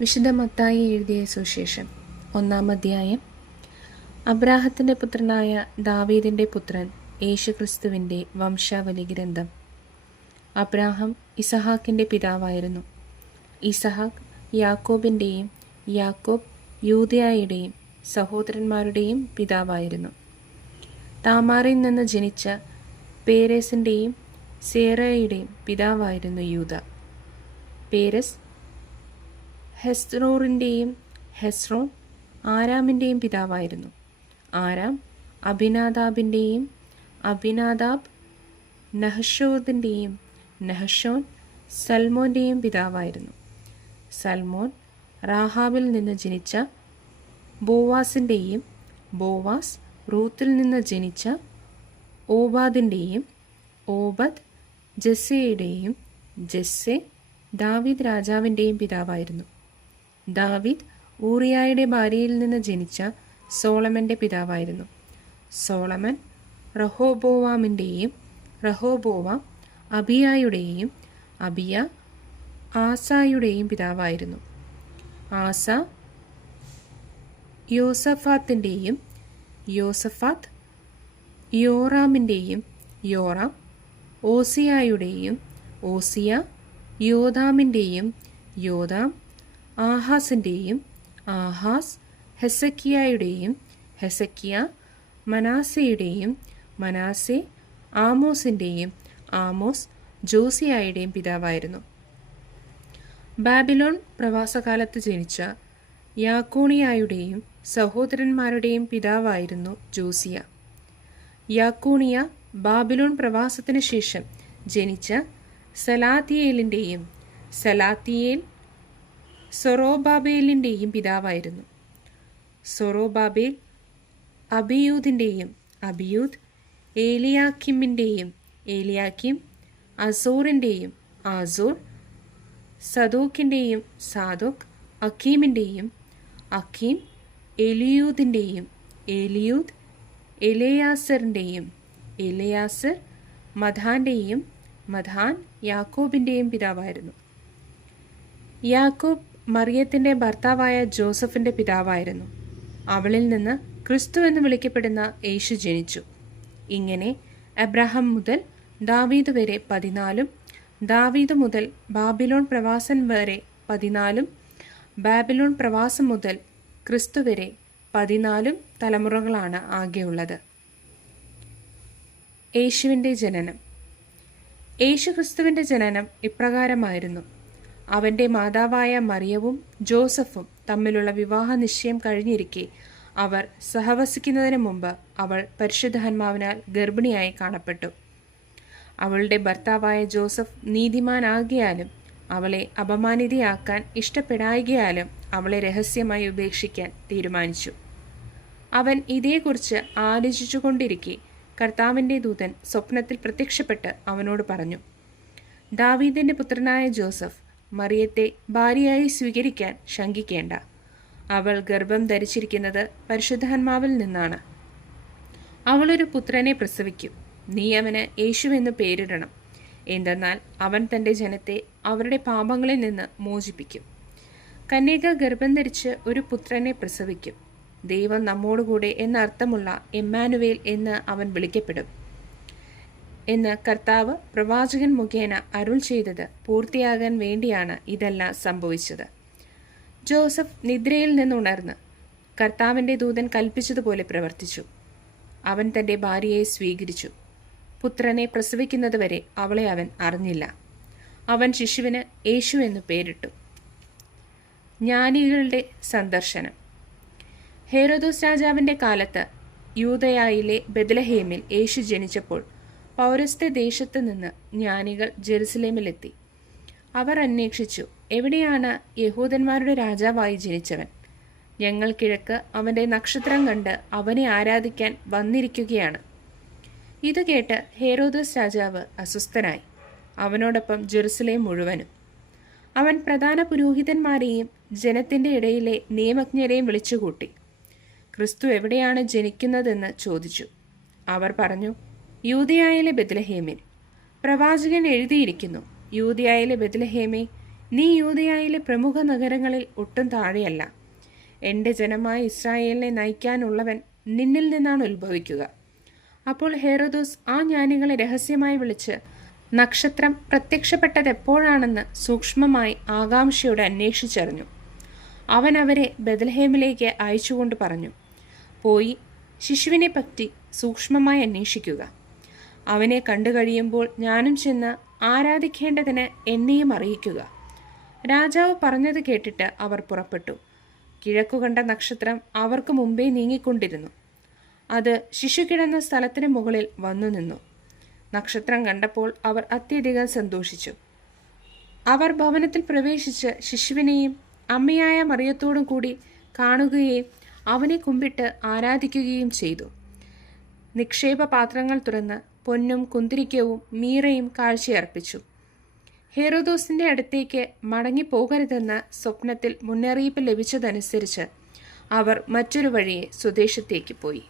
വിശുദ്ധ മത്തായി എഴുതിയ സുവിശേഷം 1-ാം അധ്യായം. അബ്രാഹത്തിൻ്റെ പുത്രനായ ദാവീദിൻ്റെ പുത്രൻ യേശുക്രിസ്തുവിൻ്റെ വംശാവലി ഗ്രന്ഥം. അബ്രാഹാം ഇസഹാക്കിൻ്റെ പിതാവായിരുന്നു. ഇസഹാക്ക് യാക്കോബിൻ്റെയും യാക്കോബ് യൂദയായുടെയും സഹോദരന്മാരുടെയും പിതാവായിരുന്നു. താമാറിൽ നിന്ന് ജനിച്ച പേരെസിൻ്റെയും സേറയുടെയും പിതാവായിരുന്നു യൂദ. പേരെസ് ഹെസ്രോറിൻ്റെയും ഹെസ്രോൻ ആരാമിൻ്റെയും പിതാവായിരുന്നു. ആരാം അബിനാദാബിൻ്റെയും അബിനാദാബ് നഹശോദിൻ്റെയും നഹശോൻ സൽമോൻ്റെയും പിതാവായിരുന്നു. സൽമോൻ റാഹാബിൽ നിന്ന് ജനിച്ച ബോവാസിൻ്റെയും ബോവാസ് റൂത്തിൽ നിന്ന് ജനിച്ച ഓബാദിൻ്റെയും ഓബദ് ജെസ്സയുടെയും ജെസ്സെ ദാവീദ് രാജാവിൻ്റെയും പിതാവായിരുന്നു. ദാവീദ് ഊറിയായുടെ ഭാര്യയിൽ നിന്ന് ജനിച്ച സോളമൻ്റെ പിതാവായിരുന്നു. സോളമൻ റഹോബോവാമിൻ്റെയും റഹോബോവാം അബിയായുടെയും അബിയ ആസായുടെയും പിതാവായിരുന്നു. ആസ യോസഫാത്തിൻ്റെയും യോസഫാത്ത് യോറാമിൻ്റെയും യോറാം ഓസിയായുടെയും ഓസിയ യോദാമിൻ്റെയും യോദാം ആഹാസിൻ്റെയും ആഹാസ് ഹെസക്കിയായുടെയും ഹെസക്കിയ മനാസയുടെയും മനാസെ ആമോസിൻ്റെയും ആമോസ് ജോസിയായുടെയും പിതാവായിരുന്നു. ബാബിലോൺ പ്രവാസകാലത്ത് ജനിച്ച യാക്കോണിയായുടെയും സഹോദരന്മാരുടെയും പിതാവായിരുന്നു ജോസിയ. യാക്കോണിയ ബാബിലോൺ പ്രവാസത്തിനു ശേഷം ജനിച്ച സലാത്തിയേലിൻ്റെയും സലാത്തിയേൽ സൊറോബാബേലിൻ്റെയും പിതാവായിരുന്നു. സൊറോബാബേൽ അബിയൂദിൻ്റെയും അബിയൂദ് ഏലിയാക്കിമിൻ്റെയും ഏലിയാക്കിം അസോറിൻ്റെയും ആസോർ സദോക്കിൻ്റെയും സാദോക്ക് അക്കീമിൻ്റെയും അക്കീം എലിയൂദിൻ്റെയും എലിയൂദ് എലെയാസറിൻ്റെയും എലെയാസർ മഥാൻ്റെയും മഥാൻ യാക്കോബിൻ്റെയും പിതാവായിരുന്നു. യാക്കോബ് മറിയത്തിൻ്റെ ഭർത്താവായ ജോസഫിൻ്റെ പിതാവായിരുന്നു. അവളിൽ നിന്ന് ക്രിസ്തു എന്ന് വിളിക്കപ്പെടുന്ന യേശു ജനിച്ചു. ഇങ്ങനെ അബ്രഹാം മുതൽ ദാവീദ് വരെ 14, ദാവീദ് മുതൽ ബാബിലോൺ പ്രവാസം വരെ 14, ബാബിലോൺ പ്രവാസം മുതൽ ക്രിസ്തു വരെ 14 തലമുറകളാണ് ആകെയുള്ളത്. യേശുവിൻ്റെ ജനനം. യേശുക്രിസ്തുവിൻ്റെ ജനനം ഇപ്രകാരമായിരുന്നു. അവൻ്റെ മാതാവായ മറിയവും ജോസഫും തമ്മിലുള്ള വിവാഹ നിശ്ചയം കഴിഞ്ഞിരിക്കെ അവർ സഹവസിക്കുന്നതിന് മുമ്പ് അവൾ പരിശുദ്ധാത്മാവിനാൽ ഗർഭിണിയായി കാണപ്പെട്ടു. അവളുടെ ഭർത്താവായ ജോസഫ് നീതിമാനാകിയാലും അവളെ അപമാനിതയാക്കാൻ ഇഷ്ടപ്പെടായികയാലും അവളെ രഹസ്യമായി ഉപേക്ഷിക്കാൻ തീരുമാനിച്ചു. അവൻ ഇതേക്കുറിച്ച് ആലോചിച്ചുകൊണ്ടിരിക്കെ കർത്താവിൻ്റെ ദൂതൻ സ്വപ്നത്തിൽ പ്രത്യക്ഷപ്പെട്ട് അവനോട് പറഞ്ഞു, ദാവീദിൻ്റെ പുത്രനായ ജോസഫ്, മറിയത്തെ ഭാര്യയായി സ്വീകരിക്കാൻ ശങ്കിക്കേണ്ട. അവൾ ഗർഭം ധരിച്ചിരിക്കുന്നത് പരിശുദ്ധാത്മാവിൽ നിന്നാണ്. അവളൊരു പുത്രനെ പ്രസവിക്കും. നീ അവന് യേശുവെന്ന് പേരിടണം. എന്തെന്നാൽ അവൻ തൻ്റെ ജനത്തെ അവരുടെ പാപങ്ങളിൽ നിന്ന് മോചിപ്പിക്കും. കന്യക ഗർഭം ധരിച്ച് ഒരു പുത്രനെ പ്രസവിക്കും. ദൈവം നമ്മോടുകൂടെ എന്നർത്ഥമുള്ള എമ്മാനുവേൽ എന്ന് അവൻ വിളിക്കപ്പെടും എന്ന് കർത്താവ് പ്രവാചകൻ മുഖേന അരുൾ ചെയ്തത് പൂർത്തിയാകാൻ വേണ്ടിയാണ് ഇതെല്ലാം സംഭവിച്ചത്. ജോസഫ് നിദ്രയിൽ നിന്നുണർന്ന് കർത്താവിൻ്റെ ദൂതൻ കൽപ്പിച്ചതുപോലെ പ്രവർത്തിച്ചു. അവൻ തൻ്റെ ഭാര്യയെ സ്വീകരിച്ചു. പുത്രനെ പ്രസവിക്കുന്നതുവരെ അവളെ അവൻ അറിഞ്ഞില്ല. അവൻ ശിശുവിന് യേശു എന്ന് പേരിട്ടു. ജ്ഞാനികളുടെ സന്ദർശനം. ഹേരോദോസ് രാജാവിൻ്റെ കാലത്ത് യൂദയായിലെ ബെത്ലഹേമിൽ യേശു ജനിച്ചപ്പോൾ പൗരസ്ത്യ ദേശത്ത് നിന്ന് ജ്ഞാനികൾ ജെറുസലേമിലെത്തി. അവർ അന്വേഷിച്ചു, എവിടെയാണ് യഹൂദന്മാരുടെ രാജാവായി ജനിച്ചവൻ? ഞങ്ങൾ കിഴക്ക് അവൻ്റെ നക്ഷത്രം കണ്ട് അവനെ ആരാധിക്കാൻ വന്നിരിക്കുകയാണ്. ഇത് കേട്ട് ഹേരോദോസ് രാജാവ് അസ്വസ്ഥനായി, അവനോടൊപ്പം ജെറുസലേം മുഴുവനും. അവൻ പ്രധാന പുരോഹിതന്മാരെയും ജനത്തിൻ്റെ ഇടയിലെ നിയമജ്ഞരെയും വിളിച്ചുകൂട്ടി. ക്രിസ്തു എവിടെയാണ് ജനിക്കുന്നതെന്ന് ചോദിച്ചു. അവർ പറഞ്ഞു, യൂദയായിലെ ബെത്ലഹേമിൽ. പ്രവാചകൻ എഴുതിയിരിക്കുന്നു, യൂദയായിലെ ബെത്ലഹേമേ, നീ യൂദയായിലെ പ്രമുഖ നഗരങ്ങളിൽ ഒട്ടും താഴെയല്ല. എൻ്റെ ജനമായ ഇസ്രായേലിനെ നയിക്കാനുള്ളവൻ നിന്നിൽ നിന്നാണ് ഉത്ഭവിക്കുക. അപ്പോൾ ഹെരോദോസ് ആ ജ്ഞാനികളെ രഹസ്യമായി വിളിച്ച് നക്ഷത്രം പ്രത്യക്ഷപ്പെട്ടത് എപ്പോഴാണെന്ന് സൂക്ഷ്മമായി ആകാംക്ഷയോടെ അന്വേഷിച്ചറിഞ്ഞു. അവൻ അവരെ ബെത്ലഹേമിലേക്ക് അയച്ചുകൊണ്ട് പറഞ്ഞു, പോയി ശിശുവിനെ പറ്റി സൂക്ഷ്മമായി അന്വേഷിക്കുക. അവനെ കണ്ടു കഴിയുമ്പോൾ ഞാനും ചെന്ന് ആരാധിക്കേണ്ടതിന് എന്നെയും അറിയിക്കുക. രാജാവ് പറഞ്ഞത് കേട്ടിട്ട് അവർ പുറപ്പെട്ടു. കിഴക്കു കണ്ട നക്ഷത്രം അവർക്ക് മുമ്പേ നീങ്ങിക്കൊണ്ടിരുന്നു. അത് ശിശു കിടന്ന സ്ഥലത്തിന് മുകളിൽ വന്നു നിന്നു. നക്ഷത്രം കണ്ടപ്പോൾ അവർ അത്യധികം സന്തോഷിച്ചു. അവർ ഭവനത്തിൽ പ്രവേശിച്ച് ശിശുവിനെയും അമ്മയായ മറിയത്തോടും കൂടി കാണുകയും അവനെ കുമ്പിട്ട് ആരാധിക്കുകയും ചെയ്തു. നിക്ഷേപ പാത്രങ്ങൾ തുറന്ന് പൊന്നും കുന്തിരിക്കവും മീറയും കാഴ്ചയർപ്പിച്ചു. ഹെരോദോസിന്റെ അടുത്തേക്ക് മടങ്ങിപ്പോകരുതെന്ന് സ്വപ്നത്തിൽ മുന്നറിയിപ്പ് ലഭിച്ചതനുസരിച്ച് അവർ മറ്റൊരു വഴിയെ സ്വദേശത്തേക്ക് പോയി.